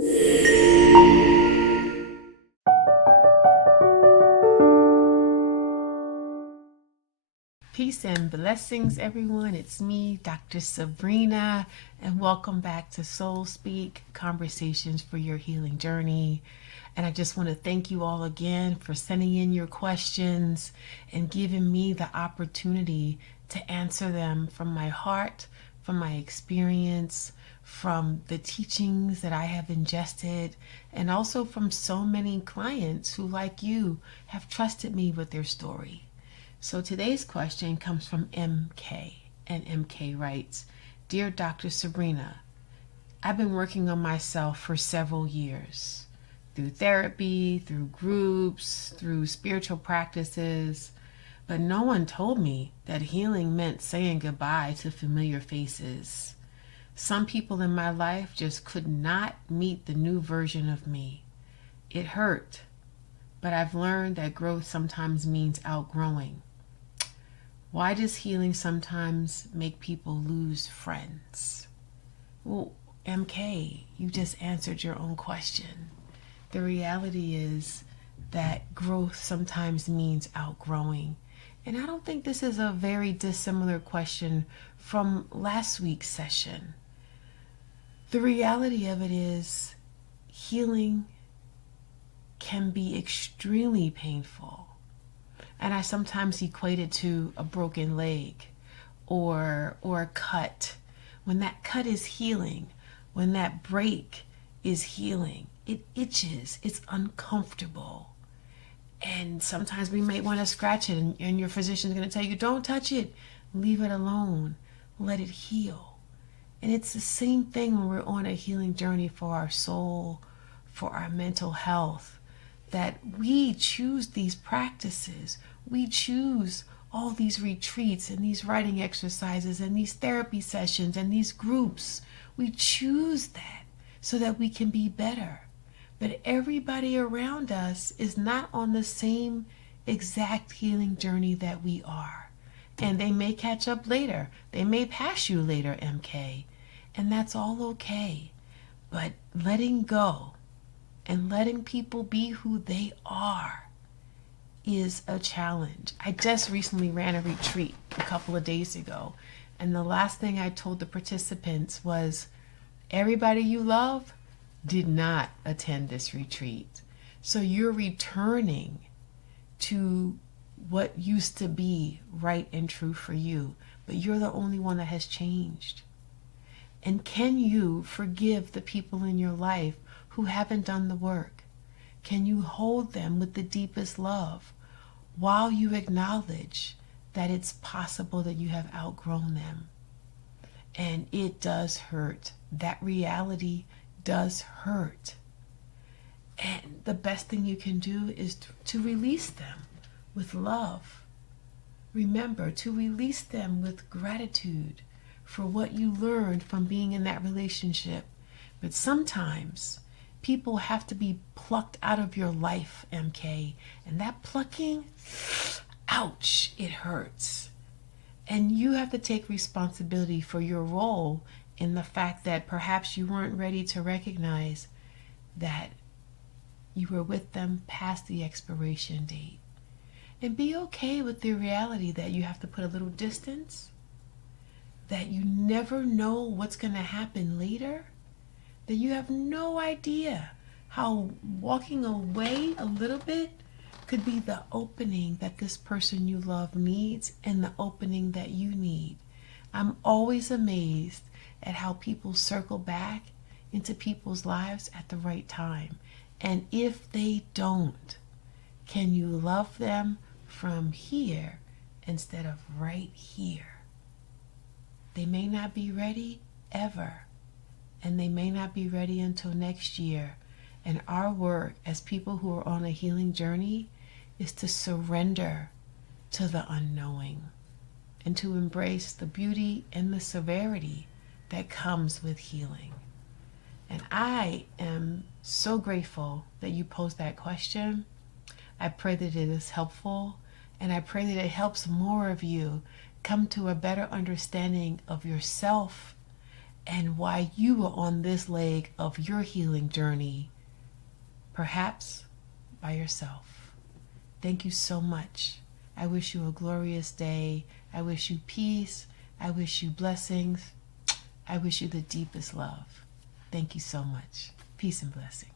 Peace and blessings, everyone. It's me, Dr. Sabrina, and welcome back to Soul Speak, Conversations for Your Healing Journey. And I just want to thank you all again for sending in your questions and giving me the opportunity to answer them from my heart, from my experience, from the teachings that I have ingested, and also from so many clients who, like you, have trusted me with their story. So today's question comes from MK, and MK writes, Dear Dr. Sabrina, I've been working on myself for several years, through therapy, through groups, through spiritual practices, but no one told me that healing meant saying goodbye to familiar faces. Some people in my life just could not meet the new version of me. It hurt, but I've learned that growth sometimes means outgrowing. Why does healing sometimes make people lose friends? Well, MK, you just answered your own question. The reality is that growth sometimes means outgrowing. And I don't think this is a very dissimilar question from last week's session. The reality of it is healing can be extremely painful. And I sometimes equate it to a broken leg or a cut. When that cut is healing, when that break is healing, it itches, it's uncomfortable. And sometimes we may want to scratch it, and your physician is going to tell you, don't touch it, leave it alone, let it heal. And it's the same thing when we're on a healing journey for our soul, for our mental health, that we choose these practices. We choose all these retreats and these writing exercises and these therapy sessions and these groups. We choose that so that we can be better. But everybody around us is not on the same exact healing journey that we are. And they may catch up later. They may pass you later, MK. And that's all okay. But letting go and letting people be who they are is a challenge. I just recently ran a retreat a couple of days ago, and the last thing I told the participants was, everybody you love did not attend this retreat. So you're returning to what used to be right and true for you, but you're the only one that has changed. And can you forgive the people in your life who haven't done the work? Can you hold them with the deepest love while you acknowledge that it's possible that you have outgrown them? And it does hurt. That reality does hurt. And the best thing you can do is to release them with love. Remember, to release them with gratitude for what you learned from being in that relationship. But sometimes people have to be plucked out of your life, MK. And that plucking, ouch, it hurts. And you have to take responsibility for your role in the fact that perhaps you weren't ready to recognize that you were with them past the expiration date. And be okay with the reality that you have to put a little distance, that you never know what's going to happen later, that you have no idea how walking away a little bit could be the opening that this person you love needs and the opening that you need. I'm always amazed at how people circle back into people's lives at the right time. And if they don't, can you love them from here instead of right here? They may not be ready ever, and they may not be ready until next year. And our work as people who are on a healing journey is to surrender to the unknowing and to embrace the beauty and the severity that comes with healing. And I am so grateful that you posed that question. I pray that it is helpful, and I pray that it helps more of you come to a better understanding of yourself and why you are on this leg of your healing journey, perhaps by yourself. Thank you so much. I wish you a glorious day. I wish you peace. I wish you blessings. I wish you the deepest love. Thank you so much. Peace and blessings.